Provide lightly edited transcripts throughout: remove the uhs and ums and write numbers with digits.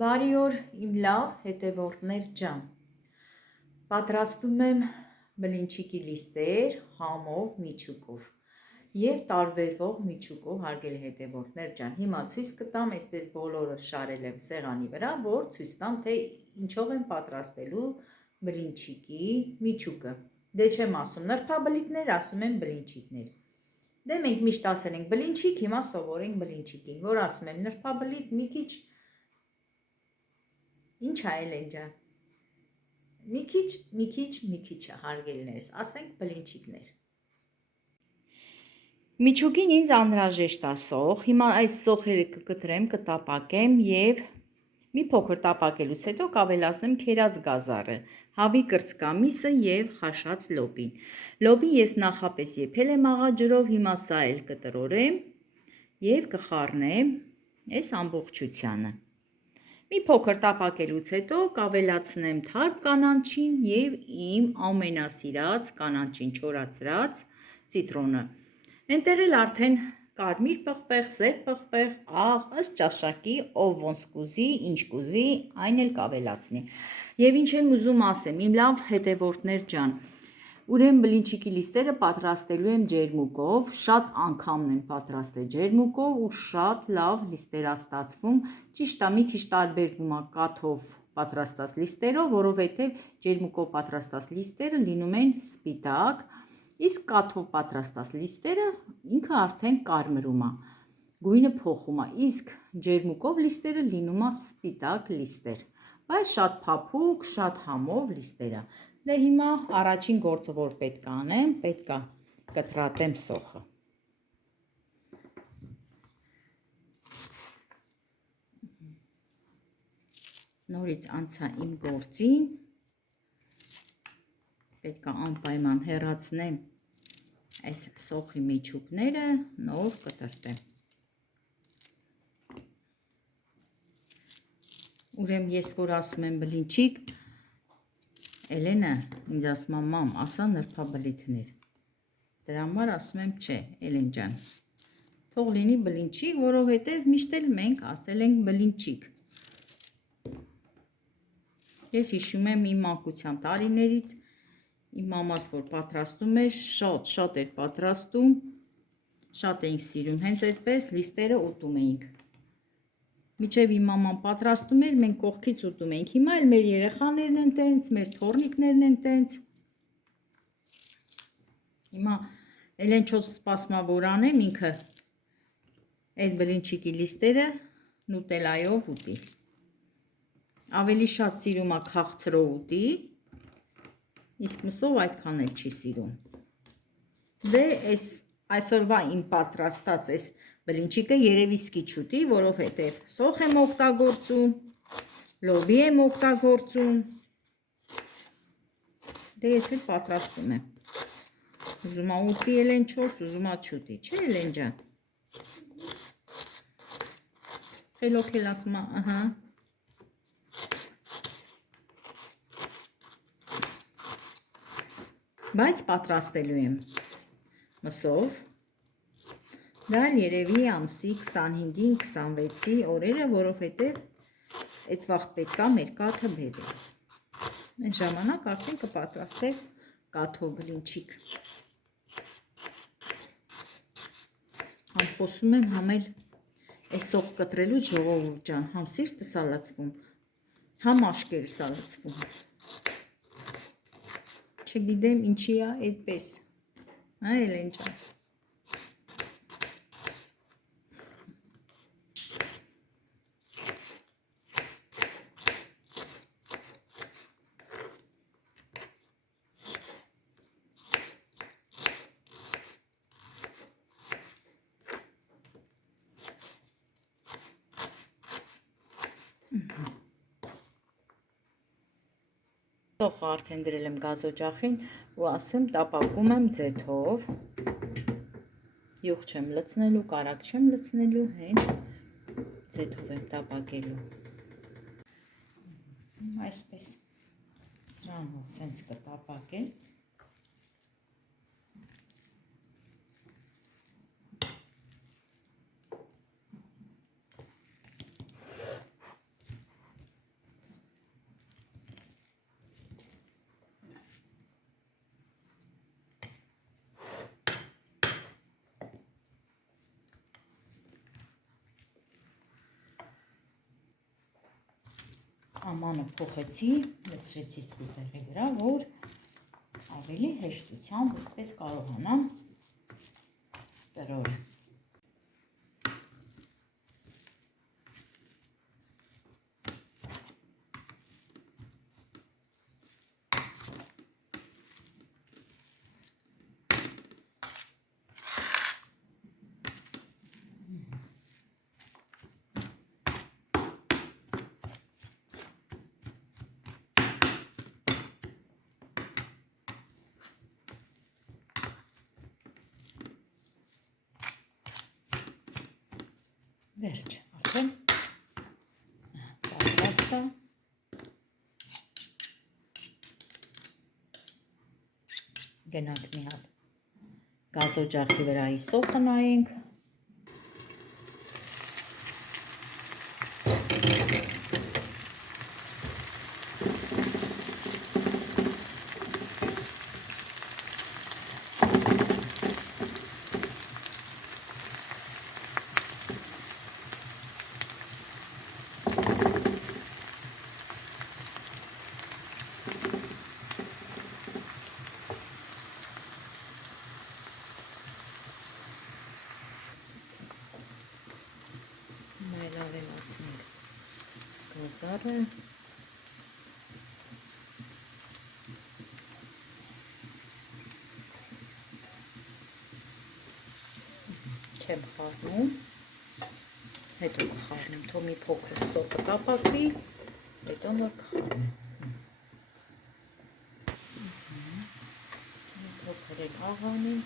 Բարի օր իմ լավ հետևորդներ ջան, պատրաստում եմ բլինչիկի լիստեր համով միջուկով և տարբերվող միջուկով հարգելի հետևորդներ ջան, հիմա ցույց կտամ, այսպես բոլորը շարել եմ սեղանի վրա, որ ցույց տամ, թե ինչով եմ պատրաստելու բլինչիկի միջուկը, դե չեմ ասում նրբաբլիթներ, ասում եմ բլինչիկներ, դե մենք միշտ ասել ենք բլինչիկ, հիմա սովորենք բլինչիկին, որ ասում եմ նրբաբլիթ մի քիչ Ինչ է Էլեն ջան, մի քիչ հարգելիներս, ասենք բլինչիկներ։ Միջուկին ինձ անհրաժեշտ է սոխ, հիմա այս սոխերը կկտրեմ, կտապակեմ և մի փոքր տապակելուց հետո կավելացնեմ քերած գազարը, հավի կրծքամիսը և խաշած լոբին։ Լոբին ես նախապես եփել եմ աղաջրով, հիմա սա էլ կտրորեմ և կխառնեմ այս ամբողջությանը։ Մի փոքր տապակելուց հետո կավելացնեմ թարմ կանաչին և իմ ամենասիրած կանաչին չորացրած ցիտրոնը։ Էնտեղ էլ արդեն կարմիր պղպեղ, սև պղպեղ, աղ, ըստ ճաշակի, ով ոնց կուզի, ինչ կուզի, այն էլ կավելացնի։ Եվ ինչ եմ ուզում ասեմ, իմ լավ հետևորդներ ջան, ուրեմն բլինչիկի լիստերը պատրաստելու եմ ջերմուկով, շատ անգամն եմ պատրաստել ջերմուկով ու շատ լավ լիստեր ա ստացվում, ճիշտ է մի քիչ տարբերվում է կաթով պատրաստած լիստերով, որովհետև ջերմուկով պատրաստած լիստերը լինում են սպիտակ, իսկ կաթով պատրաստած լիստերը ինքը արդեն կարմրում է, գույնը փոխում է, իսկ ջերմուկով լիստերը լինում է սպիտակ լիստեր, բայց շատ փափուկ, շատ համով լիստեր է։ Դե հիմա առաջին գործը որ պետք է անեմ, պետք է կտրատեմ սոխը։ Նորից անցա իմ գործին, պետք է անպայման հեռացնեմ այս սոխի միջուկները, նոր կտրտեմ։ Ուրեմն ես որ ասում եմ բլինչիկ, Էլենը ինձ ասում է մամ, ասա նրբաբլիթներ, դրա համար ասում եմ չէ, Էլեն ջան, թող լինի բլինչիկ, որովհետև միշտ էլ մենք ասել ենք բլինչիկ։ Ես հիշում եմ իմ մանկության տարիներից, իմ մամաս որ պատրաստում էր, շատ էր պատրաստում, շատ էինք սիրում, հենց այդպես լիստերը ուտում էինք։ Մինչև իմ մաման պատրաստում էր, մենք կողքից ուտում էինք, հիմա էլ մեր երեխաներն են տենց, մեր թոռնիկներն են տենց։ Հիմա Էլեն չոց սպասմա որ անեմ ինքը այդ բլինչիկի լիստերը նուտելայով ուտի։ Ավելի շատ սիրում է քաղցրով ուտի, իսկ մսով այդքան էլ չի սիրում։ Դե այսօրվա իմ պատրաստած այս բլինչիկը երևի սկիչ ուտի, որովհետև սոխ եմ օգտագործում, լոբի եմ օգտագործում, դե ես էլ պատրաստում եմ, ուզում է ուտի Էլեն չոց, ուզում է չուտի, չէ Էլեն ջան, խելոք էլ ասում է, ըհը, բայց պատրաստելու եմ մսով, դա երևի ամսի 25-ին, 26-ի օրերը, որովհետև այդ վաղտ պետք է մեր կաթը բերել, այն ժամանակ արդեն կպատրաստել կաթով բլինչիկ, համ խոսում եմ, համ էլ այս սոխ կտրելու ժողովուրդ ջան, համ սիրտս ա լցվում, համ աշկերս ա լցվում, չգիտեմ ինչի է այդպես, հա Էլեն ջան։ Սոխը արդեն դրել եմ գազօջախին ու ասեմ տապակում եմ ձեթով, յուղ չեմ լցնելու, կարագ չեմ լցնելու, հենց ձեթով եմ տապակելու, այսպես սրանով սենց կտապակեմ, ամանը փոխեցի, լցրեցի սուտեղի վրա, որ ավելի հեշտությամբ այսպես կարողանամ տրորել։ Վերջ, արդեն պատրաստ է։ Գնանք մի հատ գազօջախի վրայի սոխը նայենք։ Ավելացնենք գազարը, չեմ խառնում, հետո կխառնեմ, թող մի փոքր սոխը տապակվի, հետո որ կխառնեմ, մի փոքր էլ աղանեմ,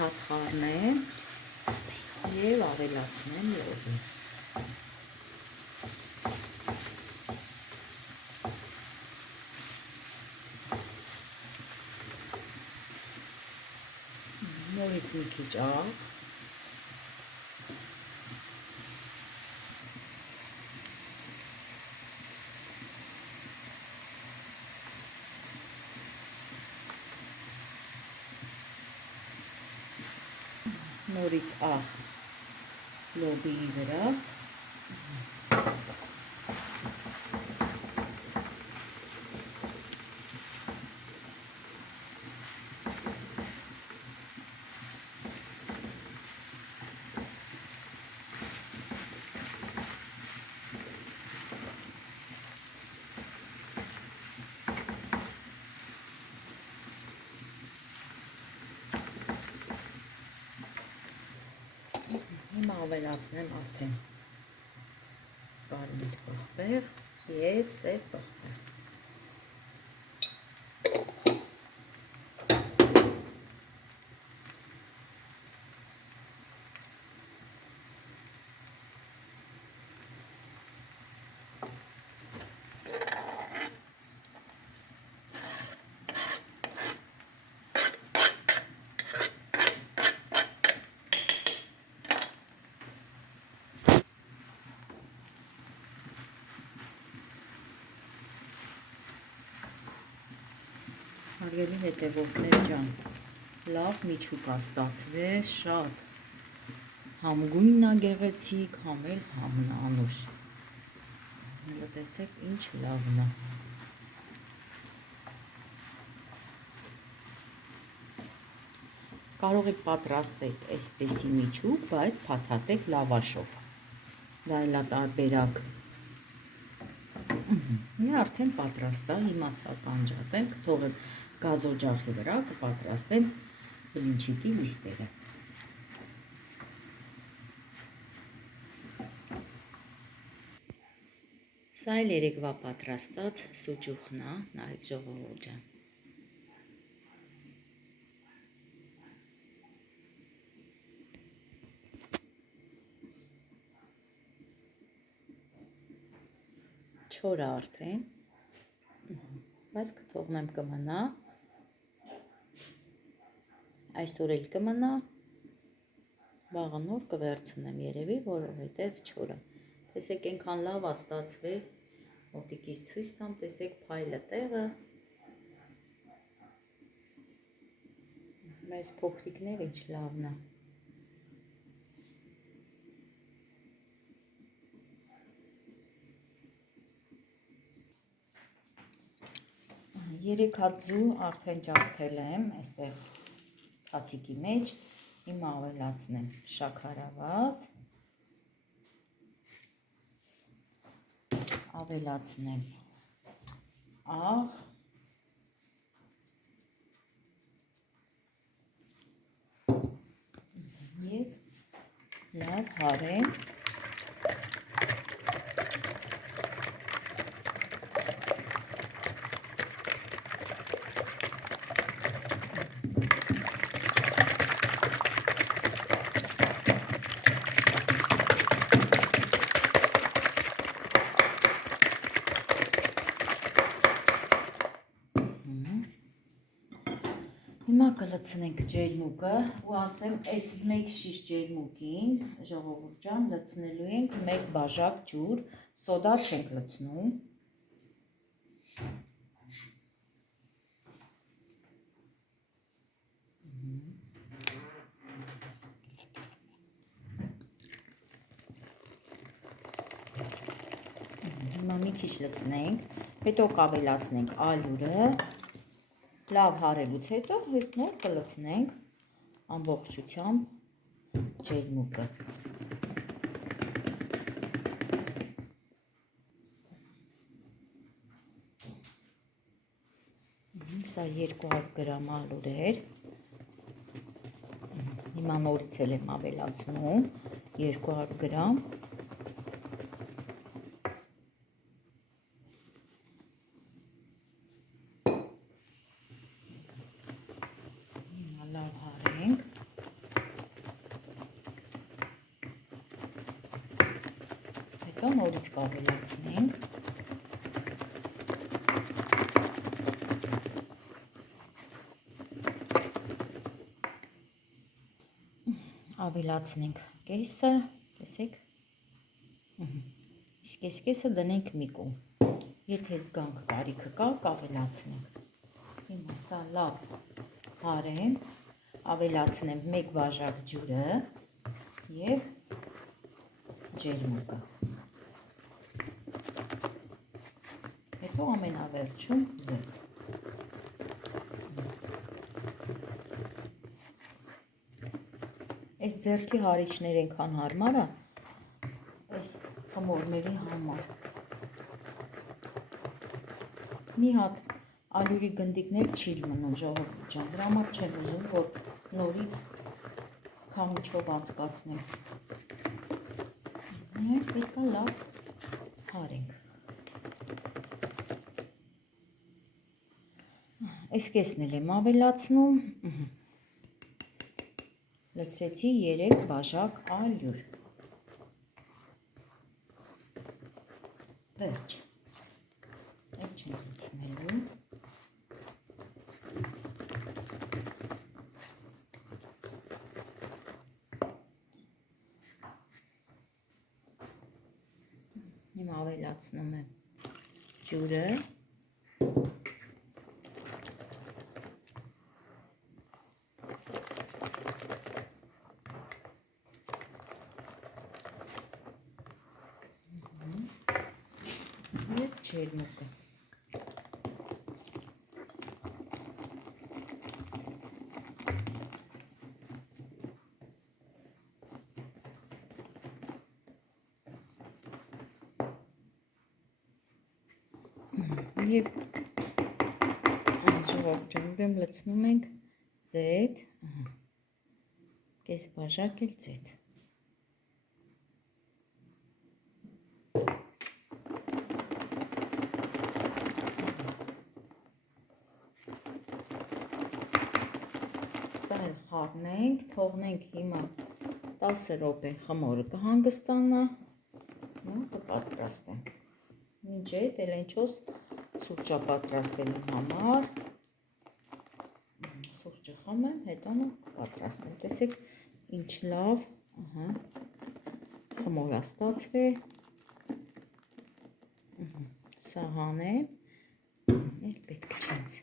հատ խառնեմ և ավելացնեմ լոբի։ Նորից մի քիչ աղ, նորից աղ լոբիի վրա, հիմա ավելացնեմ արդեն կարմիր պղպեղ և սև պղպեղ։ Հարգելի հետևորդներ ջան, լավ միջուկ է ստացվել, շատ համգույն է, գեղեցիկ, համ էլ անուշ։ Հələ տեսեք ինչ լավն է։ Կարող եք պատրաստել այսպեսի միջուկ, բայց փաթաթեք լավաշով։ Դա էլ է տարբերակ։ Մի արդեն պատրաստ է, հիմա սա կանջատենք, թողեմ գազօջախի վրա կպատրաստեմ բլինչիկի լիստերը։ Սա էլ երեկվա պատրաստած սուջուխն է, նայեք ժողովուրդ ջան։ Չոր է արդեն, բայց կթողնեմ կմնա, այսօր էլ կմնա, վաղը նոր կվերցնեմ երևի, որովհետև չոր է։ Տեսեք այնքան լավ է ստացվել, մոտիկից ցույց տամ, տեսեք փայլը տեղը, մեզ փոքրիկներ ինչ լավն է։ Երեք հատ ձու արդեն ջարդել եմ այստեղ թասիկի մեջ, հիմա ավելացնեմ շաքարավազ, ավելացնեմ աղ, և լավ հարեմ։ Հիմա կլցնենք ջերմուկը ու ասեմ, այս մեկ շիշ ջերմուկին, ժողովուրդ ջան, լցնելու ենք մեկ բաժակ ջուր, սոդա չենք լցնում։ Հիմա մի քիչ լցնենք, հետո կավելացնենք ալյուրը, լավ հարելուց հետո նոր կլցնենք ամբողջությամբ ջերմուկը։ Սա 200 գրամ ալյուր էր, հիմա նորից էլ եմ ավելացնում 200 գրամ, լավ հարենք, հետո նորից կավելացնենք, ավելացնենք կեսը, տեսեք, իսկ այս կեսը դնենք մի կողմ, եթե զգանք կարիքը կա, կավելացնենք, հիմա սա լավ հարեմ, ավելացնեմ մեկ բաժակ ջուրը և ջերմուկը, հետո ամենավերջում ձետ։ Այս ձեռքի հարիչներ ենքան հարմար է, այս խմորների համար։ Մի հատ ալյուրի գնդիկներ չի մնում ժողովուրդ ջան, դրա համար չեմ ուզում, որ նորից քամուչով անցկացնեմ։ Պետք է լավ հարենք։ Այս կեսն էլ եմ ավելացնում, լցրեցի 3 բաժակ ալյուր, վերջ, էլ չեմ լցնելու, հիմա ավելացնում եմ ջուրը, ջերմուկը։ Եվ ժողովուրդ ջան, ուրեմն լցնում ենք ձեթ, կես բաժակ էլ ձեթ։ Սա էլ խառնենք, թողնենք հիմա 10 րոպե խմորը կհանգստանա, կպատրաստենք։ Մինչ այդ էլենչոս սուրճա պատրաստելու համար սուրճը խմեմ, հետո պատրաստեմ։ Տեսեք ինչ լավ, խմորա ստացվի։ Սա հանեմ, էլ պետք է ինձ։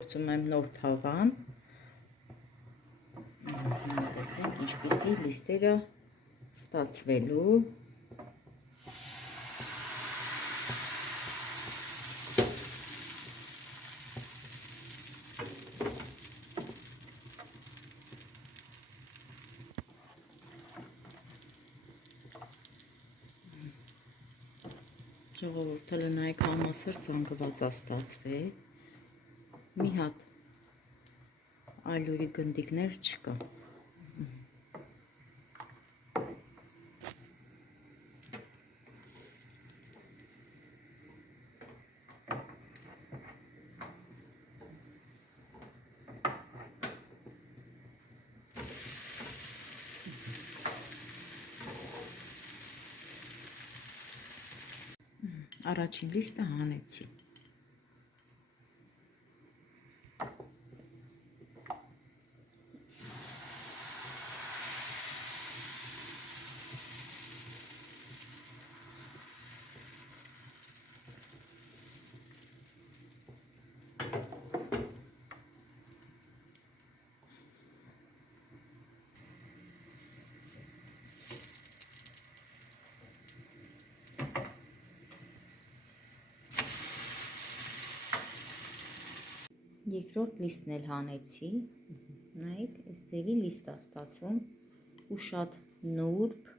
Գործում եմ նոր թավան։ Տեսնենք ինչպիսի լիստերը ստացվելու։ Ժողովուրդը լնայք համասր զանգված ստացվի, մի հատ ալյուրի գնդիկներ չկա։ Առաջին լիստը հանեցի։ Երկրորդ լիստն էլ հանեցի, նայեք, այս ձևի լիստ է ստացվում ու շատ նուրբ։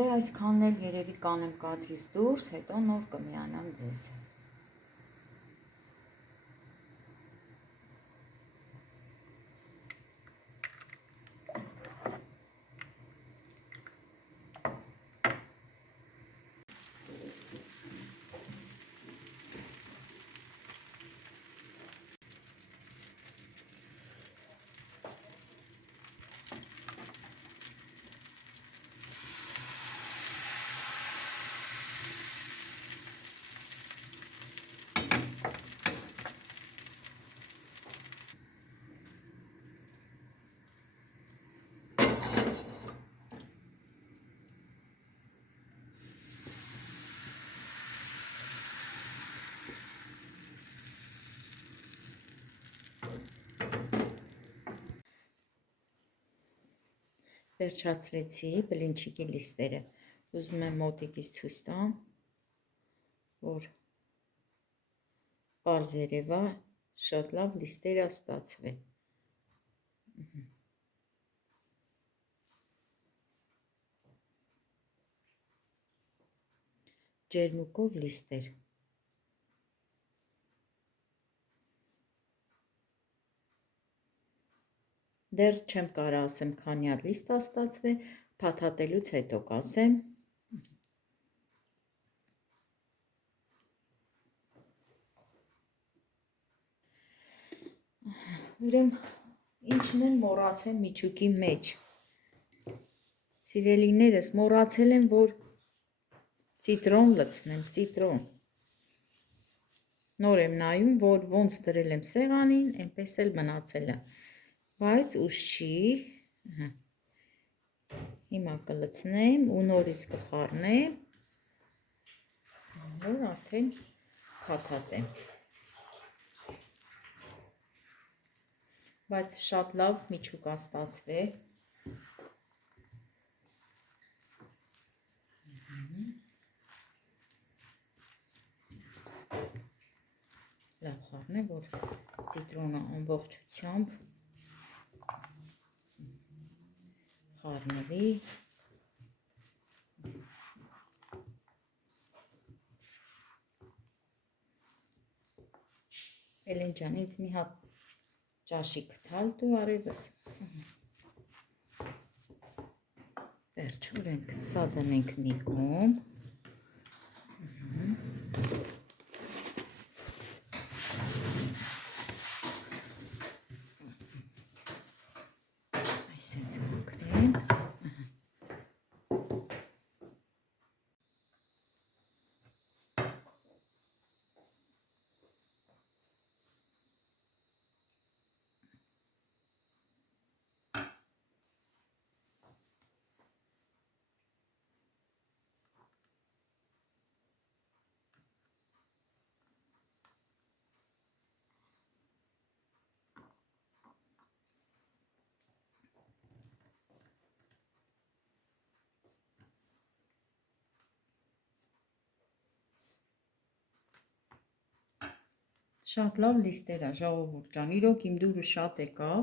Դե այսքանն էլ երևի կանեմ կադրից դուրս, հետո նոր կմիանամ ձեզ։ Վերջացրեցի բլինչիկի լիստերը, ուզում եմ մոտիկից ցույց տամ, որ պարզ երևա, շատ լավ լիստեր է ստացվել։ Ջերմուկով լիստեր։ Դեռ չեմ կարող ասեմ քանի հատ լիստ է ստացվել, փաթաթելուց հետո կասեմ։ Ուրեմն ինչն եմ մոռացել միջուկի մեջ։ Սիրելիներս, մոռացել եմ, որ ցիտրոն լցնեմ, ցիտրոն։ Նոր եմ նայում, որ ոնց դրել եմ սեղանին, այնպես էլ մնացել է։ Բայց ուշ չի, հիմա կլցնեմ ու նորից կխառնեմ, որ արդեն փաթաթեմ։ Բայց շատ լավ միջուկ է ստացվել։ է, որ ծիտրոնը ամբողջությամբ խառնվի։ Էլեն ջան, ինձ մի հատ ճաշի գտալ դու արևս։ Վերջ, ուր ենք, սա դնենք մի կողմ։ Այսենց մաքրեմ։ Շատ լավ լիստեր է, ժողովուրդ ջան, իրոք իմ դուրը շատ եկավ,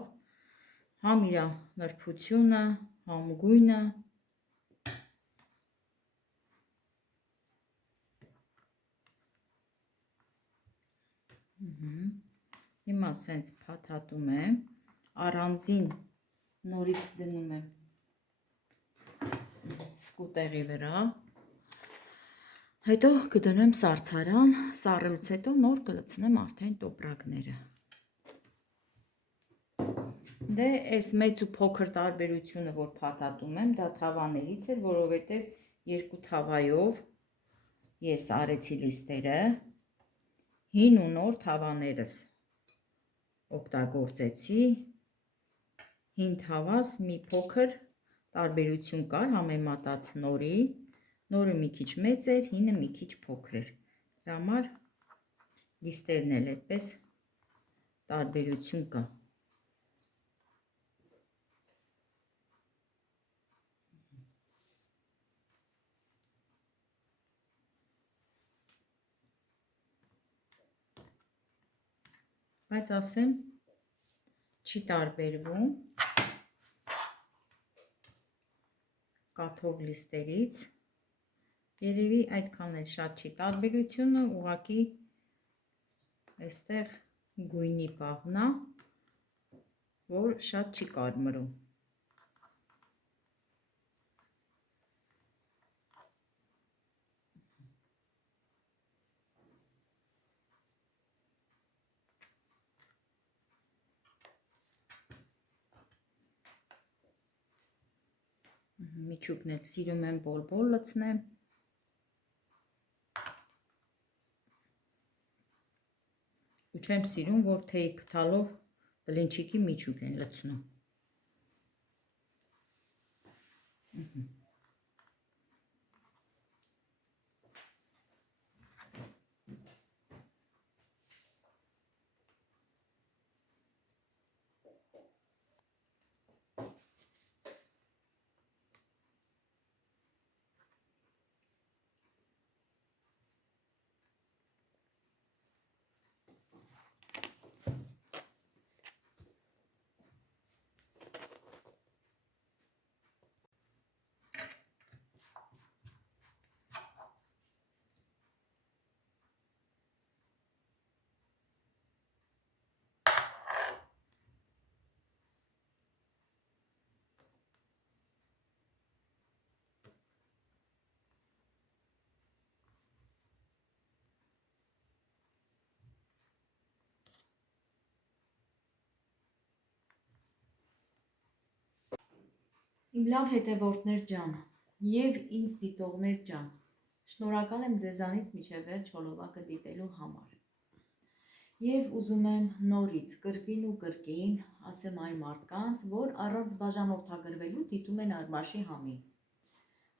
համ իրա նրբությունը, համ գույնը։ Հիմա սենց փաթաթում եմ, առանձին նորից դնում եմ սկուտեղի վրա, հետո կդնեմ սառցարան, սառելուց հետո նոր կլցնեմ արդեն տոպրակները։ Դե այս մեծ ու փոքր տարբերությունը, որ փաթաթում եմ, դա թավաներից էր, որովհետև երկու թավայով ես արեցի լիստերը, հին ու նոր թավաներս օգտագործեցի, հին թավաս մի փոքր տարբերություն կար համեմատած նորի, նորը մի քիչ մեծ էր, հինը մի քիչ փոքր էր, դրա համար լիստերն էլ այդպես տարբերություն կա։ Բայց ասեմ, չի տարբերվում կաթով լիստերից, երևի այդքան էլ շատ չի տարբերությունը, ուղղակի այստեղ գույնի պահն է, որ շատ չի կարմրում։ Միջուկն էլ սիրում եմ բոլ-բոլ լցնեմ։ Ու չեմ սիրում, որ թեյ գթալով բլինչիկի միջուկ են լցնում։ Իմ լավ հետևորդներ ջան և ինձ դիտողներ ջան, շնորհակալ եմ ձեզանից մինչև վերջ հոլովակը դիտելու համար։ Եվ ուզում եմ նորից կրկին ու կրկին ասեմ այն մարդկանց, որ առանց բաժանորդագրվելու դիտում են Արմաշի համին։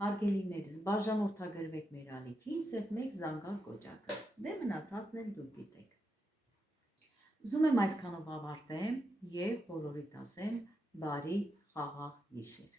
Հարգելիներս, բաժանորդագրվեք մեր ալիքին, սեղմեք զանգակ կոճակը, դե մնացածն էլ դուք գիտեք։ Ուզում եմ այսքանով ավարտեմ և բոլորիդ ասեմ բարի խաղաղ գիշեր։